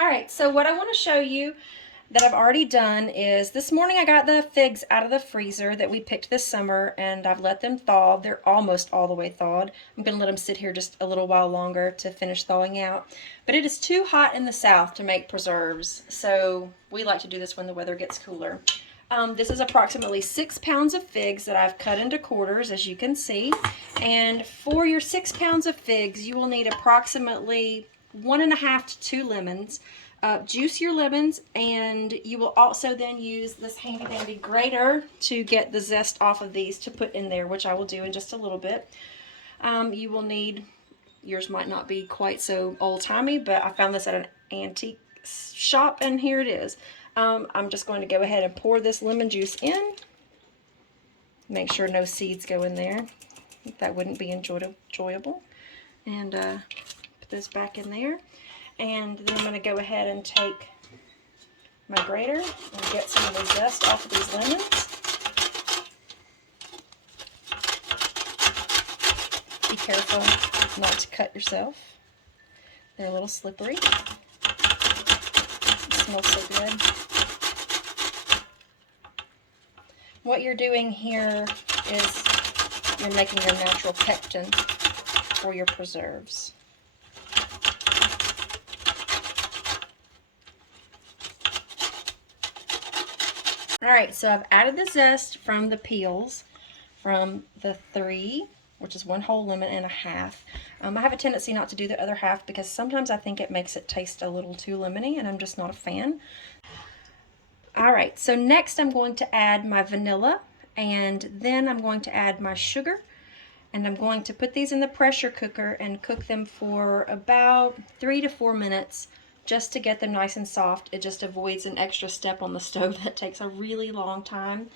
All right, so what I want to show you that I've already done is this morning I got the figs out of the freezer that we picked this summer, and I've let them thaw. They're almost all the way thawed. I'm going to let them sit here just a little while longer to finish thawing out. But it is too hot in the south to make preserves, so we like to do this when the weather gets cooler. This is approximately 6 pounds of figs that I've cut into quarters, as you can see. And for your 6 pounds of figs, you will need approximately 1.5 to 2 lemons. Juice your lemons, and you will also then use this handy dandy grater to get the zest off of these to put in there, which I will do in just a little bit. You will need, yours might not be quite so old-timey, but I found this at an antique shop, and here it is. I'm just going to go ahead and pour this lemon juice in. Make sure no seeds go in there. That wouldn't be enjoyable. And put this back in there. And then I'm going to go ahead and take my grater and get some of the zest off of these lemons. Be careful not to cut yourself. They're a little slippery. It smells so good. What you're doing here is you're making your natural pectin for your preserves. Alright, so I've added the zest from the peels from the 3, which is 1 whole lemon and a half. I have a tendency not to do the other half because sometimes I think it makes it taste a little too lemony, and I'm just not a fan. Alright, so next I'm going to add my vanilla, and then I'm going to add my sugar, and I'm going to put these in the pressure cooker and cook them for about 3 to 4 minutes just to get them nice and soft. It just avoids an extra step on the stove that takes a really long time.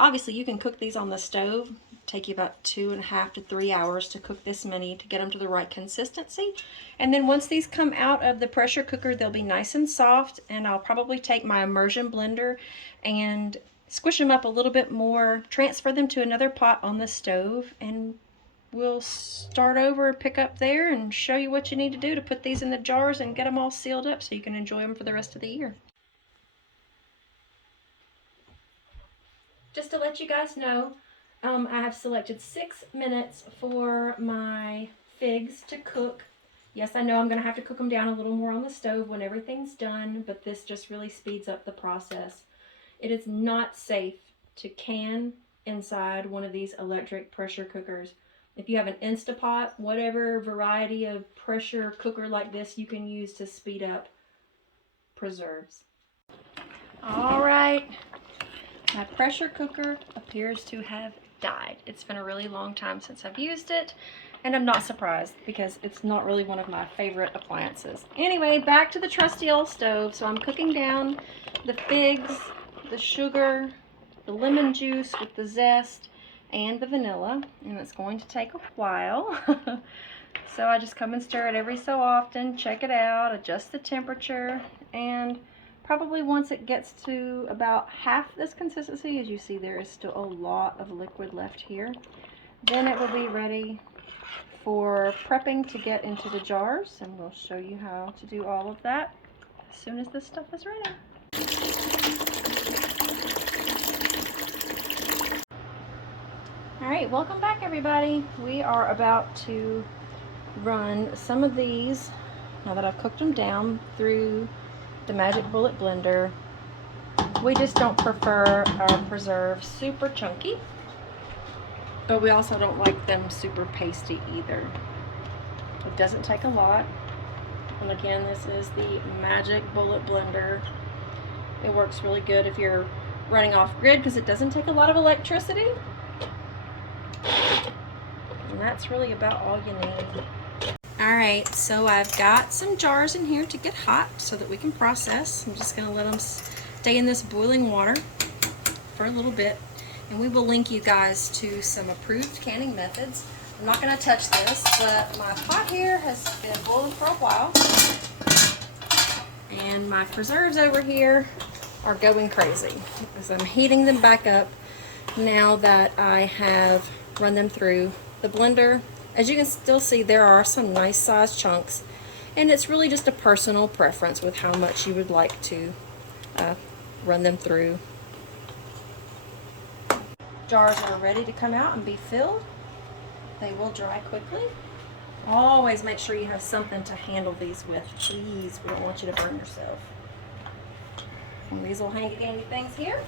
Obviously you can cook these on the stove. Take you about 2.5 to 3 hours to cook this many to get them to the right consistency. And then once these come out of the pressure cooker, they'll be nice and soft, and I'll probably take my immersion blender and squish them up a little bit more, transfer them to another pot on the stove, and we'll start over, pick up there, and show you what you need to do to put these in the jars and get them all sealed up so you can enjoy them for the rest of the year. Just to let you guys know, I have selected 6 minutes for my figs to cook. Yes, I know I'm going to have to cook them down a little more on the stove when everything's done, but this just really speeds up the process. It is not safe to can inside one of these electric pressure cookers. If you have an Instapot, whatever variety of pressure cooker like this you can use to speed up preserves. All right, my pressure cooker appears to have died. It's been a really long time since I've used it, and I'm not surprised because it's not really one of my favorite appliances. Anyway, back to the trusty old stove. So I'm cooking down the figs, the sugar, the lemon juice with the zest, and the vanilla, and it's going to take a while. So I just come and stir it every so often, check it out, adjust the temperature, and probably once it gets to about half this consistency, as you see there is still a lot of liquid left here, then it will be ready for prepping to get into the jars, and we'll show you how to do all of that as soon as this stuff is ready. Alright, welcome back everybody. We are about to run some of these, now that I've cooked them down, through the Magic Bullet blender. We just don't prefer our preserves super chunky, but we also don't like them super pasty either. It doesn't take a lot, and again, this is the Magic Bullet blender. It works really good if you're running off grid because it doesn't take a lot of electricity. And that's really about all you need. Alright, so I've got some jars in here to get hot so that we can process. I'm just going to let them stay in this boiling water for a little bit. And we will link you guys to some approved canning methods. I'm not going to touch this, but my pot here has been boiling for a while. And my preserves over here are going crazy as I'm heating them back up now that I have run them through the blender. As you can still see, there are some nice sized chunks, And it's really just a personal preference with how much you would like to run them through. Jars are ready to come out and be filled. They will dry quickly. Always make sure you have something to handle these with. Please, we don't want you to burn yourself. And these little handy dandy things here.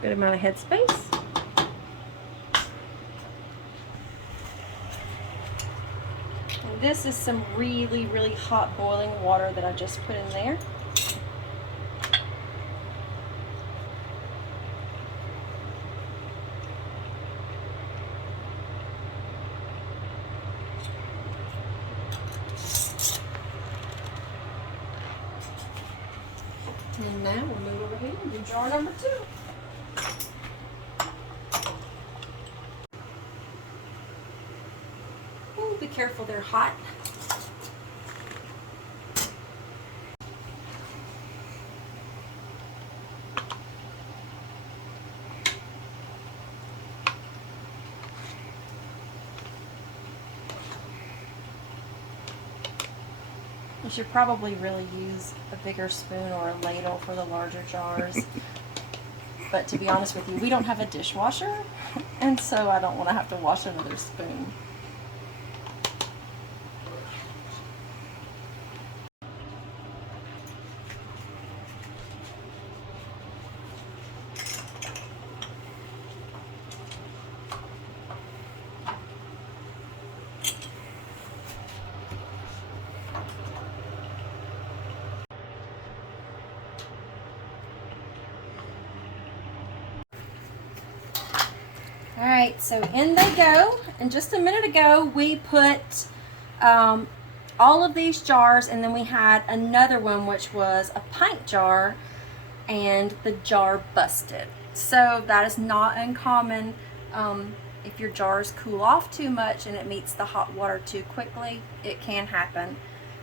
Good amount of headspace. And this is some really, really hot boiling water that I just put in there. And now we'll move over here and do jar number 2. Ooh, be careful, they're hot. You should probably really use a bigger spoon or a ladle for the larger jars. But to be honest with you, we don't have a dishwasher, and so I don't want to have to wash another spoon. Alright, so in they go. And just a minute ago we put all of these jars, and then we had another one which was a pint jar, and the jar busted. So that is not uncommon. If your jars cool off too much and it meets the hot water too quickly, it can happen.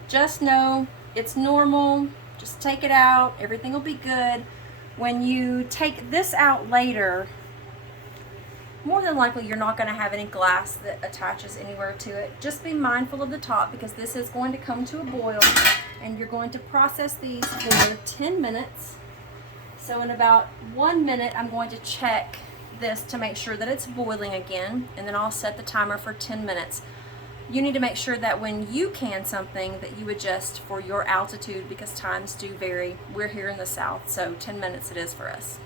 Just know it's normal. Just take it out. Everything will be good. When you take this out later, more than likely you're not going to have any glass that attaches anywhere to it. Just be mindful of the top, because this is going to come to a boil, and you're going to process these for 10 minutes. So in about 1 minute I'm going to check this to make sure that it's boiling again, and then I'll set the timer for 10 minutes. You need to make sure that when you can something that you adjust for your altitude, because times do vary. We're here in the south, so 10 minutes it is for us.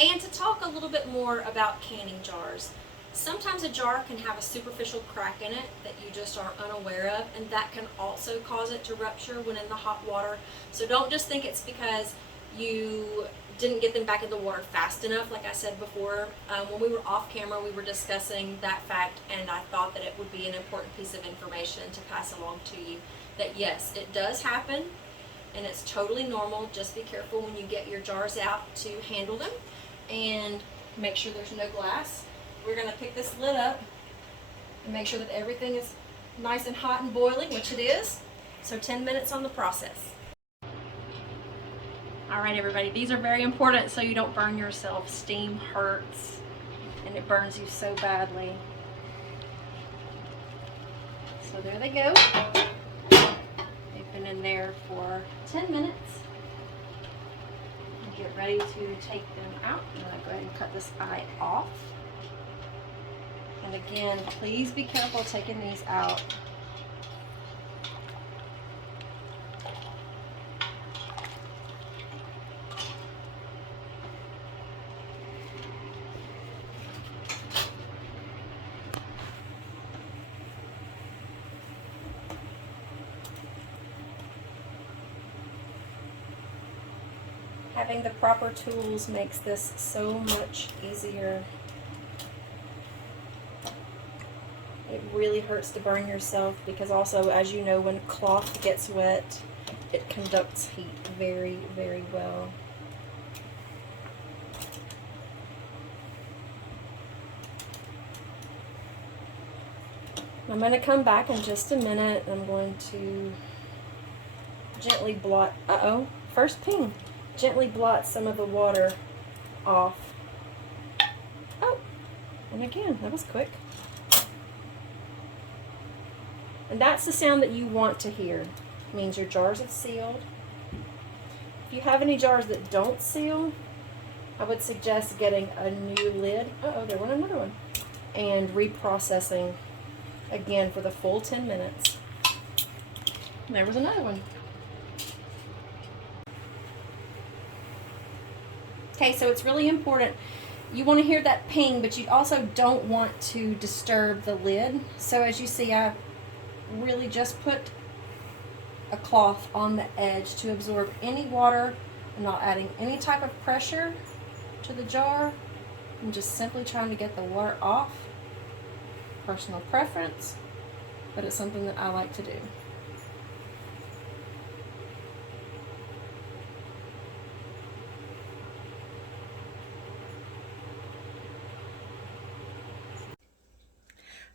And to talk a little bit more about canning jars, sometimes a jar can have a superficial crack in it that you just are unaware of, and that can also cause it to rupture when in the hot water. So don't just think it's because you didn't get them back in the water fast enough. Like I said before, when we were off camera, we were discussing that fact, and I thought that it would be an important piece of information to pass along to you, that yes, it does happen, and it's totally normal. Just be careful when you get your jars out to handle them, and make sure there's no glass. We're going to pick this lid up and make sure that everything is nice and hot and boiling, which it is. So 10 minutes on the process. Alright everybody, these are very important so you don't burn yourself. Steam hurts and it burns you so badly. So there they go. They've been in there for 10 minutes. Get ready to take them out. I'm going to go ahead and cut this eye off. And again, please be careful taking these out. Having the proper tools makes this so much easier. It really hurts to burn yourself, because also, as you know, when cloth gets wet, it conducts heat very, very well. I'm going to come back in just a minute. I'm going to gently blot, first ping. Gently blot some of the water off. Oh, and again, that was quick. And that's the sound that you want to hear. It means your jars have sealed. If you have any jars that don't seal, I would suggest getting a new lid. There went another one. And reprocessing again for the full 10 minutes. There was another one. Okay, so it's really important. You want to hear that ping, but you also don't want to disturb the lid. So as you see, I really just put a cloth on the edge to absorb any water. I'm not adding any type of pressure to the jar. I'm just simply trying to get the water off. Personal preference, but it's something that I like to do.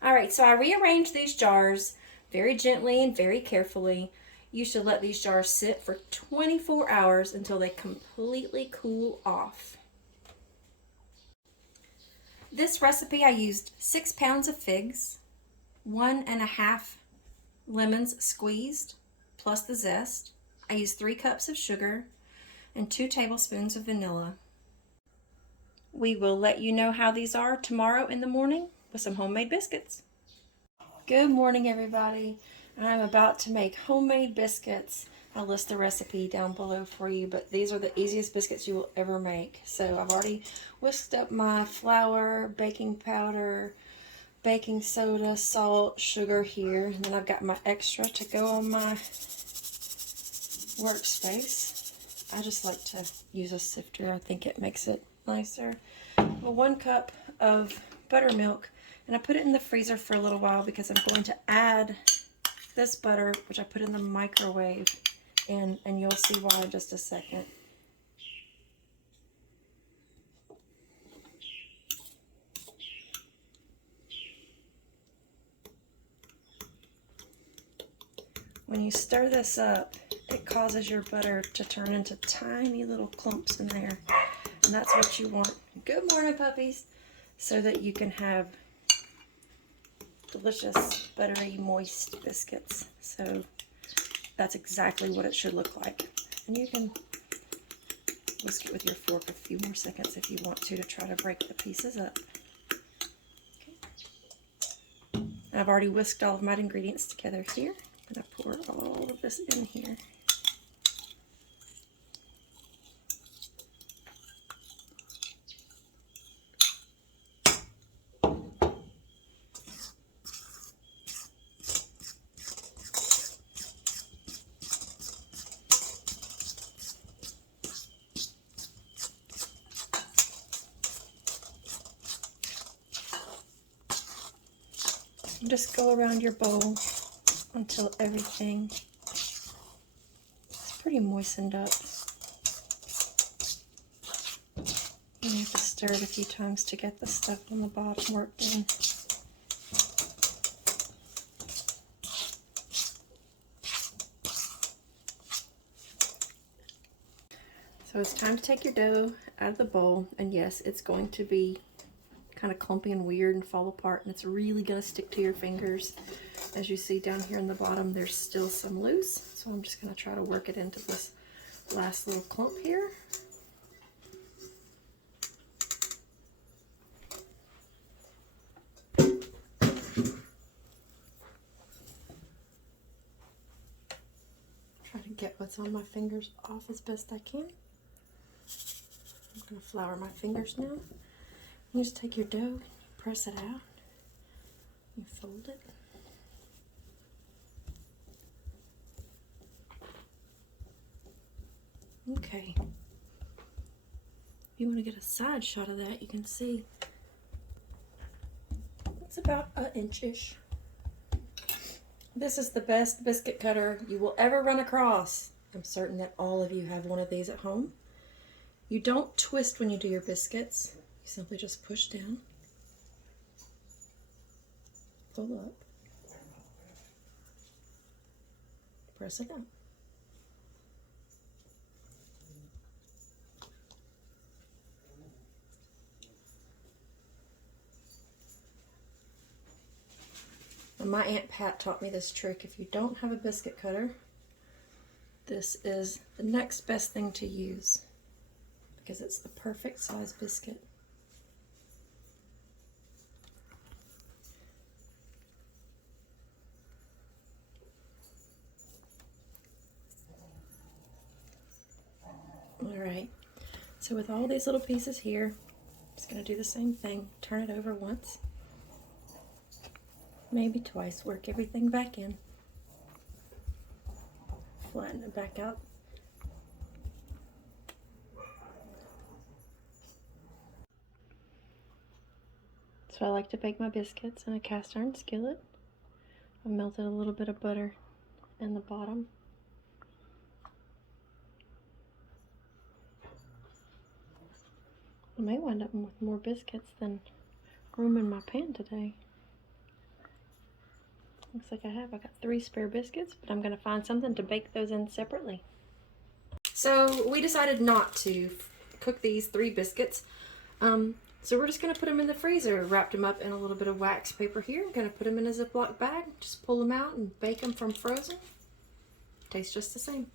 Alright, so I rearranged these jars very gently and very carefully. You should let these jars sit for 24 hours until they completely cool off. This recipe I used 6 pounds of figs, 1.5 lemons squeezed, plus the zest. I used 3 cups of sugar and 2 tablespoons of vanilla. We will let you know how these are tomorrow in the morning with some homemade biscuits. Good morning, everybody. I'm about to make homemade biscuits. I'll list the recipe down below for you, but these are the easiest biscuits you will ever make. So I've already whisked up my flour, baking powder, baking soda, salt, sugar here, and then I've got my extra to go on my workspace. I just like to use a sifter. I think it makes it nicer. Well, 1 cup of buttermilk, and I put it in the freezer for a little while because I'm going to add this butter, which I put in the microwave, and you'll see why in just a second. When you stir this up, it causes your butter to turn into tiny little clumps in there, and that's what you want. Good morning, puppies, so that you can have delicious, buttery, moist biscuits. So that's exactly what it should look like. And you can whisk it with your fork a few more seconds if you want to try to break the pieces up. Okay. I've already whisked all of my ingredients together here. I'm going to pour all of this in here. And just go around your bowl until everything is pretty moistened up. You have to stir it a few times to get the stuff on the bottom worked in. So it's time to take your dough out of the bowl, and yes, it's going to be kind of clumpy and weird and fall apart, and it's really going to stick to your fingers. As you see down here in the bottom, there's still some loose, so I'm just going to try to work it into this last little clump here. Try to get what's on my fingers off as best I can. I'm going to flour my fingers now. You just take your dough, press it out, you fold it. Okay. If you want to get a side shot of that, you can see it's about an inch-ish. This is the best biscuit cutter you will ever run across. I'm certain that all of you have one of these at home. You don't twist when you do your biscuits. You simply just push down, pull up, press it out. And my Aunt Pat taught me this trick. If you don't have a biscuit cutter, this is the next best thing to use because it's the perfect size biscuit. Alright, so with all these little pieces here, I'm just going to do the same thing. Turn it over once, maybe twice, work everything back in, flatten it back out. So I like to bake my biscuits in a cast iron skillet. I've melted a little bit of butter in the bottom. I may wind up with more biscuits than room in my pan today. Looks like I got 3 spare biscuits, but I'm going to find something to bake those in separately. So we decided not to cook these 3 biscuits. So we're just going to put them in the freezer. Wrapped them up in a little bit of wax paper here. I'm going to put them in a Ziploc bag. Just pull them out and bake them from frozen. Tastes just the same.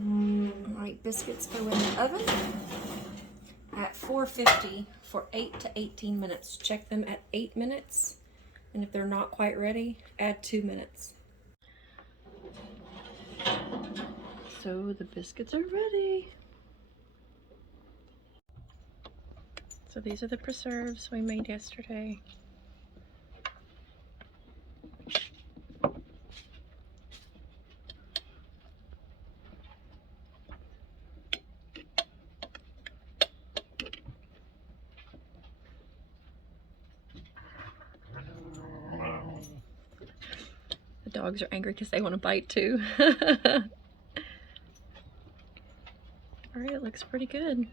Alright, biscuits go in the oven at 450 for 8 to 18 minutes. Check them at 8 minutes. And if they're not quite ready, add 2 minutes. So the biscuits are ready. So these are the preserves we made yesterday. The dogs are angry because they want to bite too. Alright, it looks pretty good.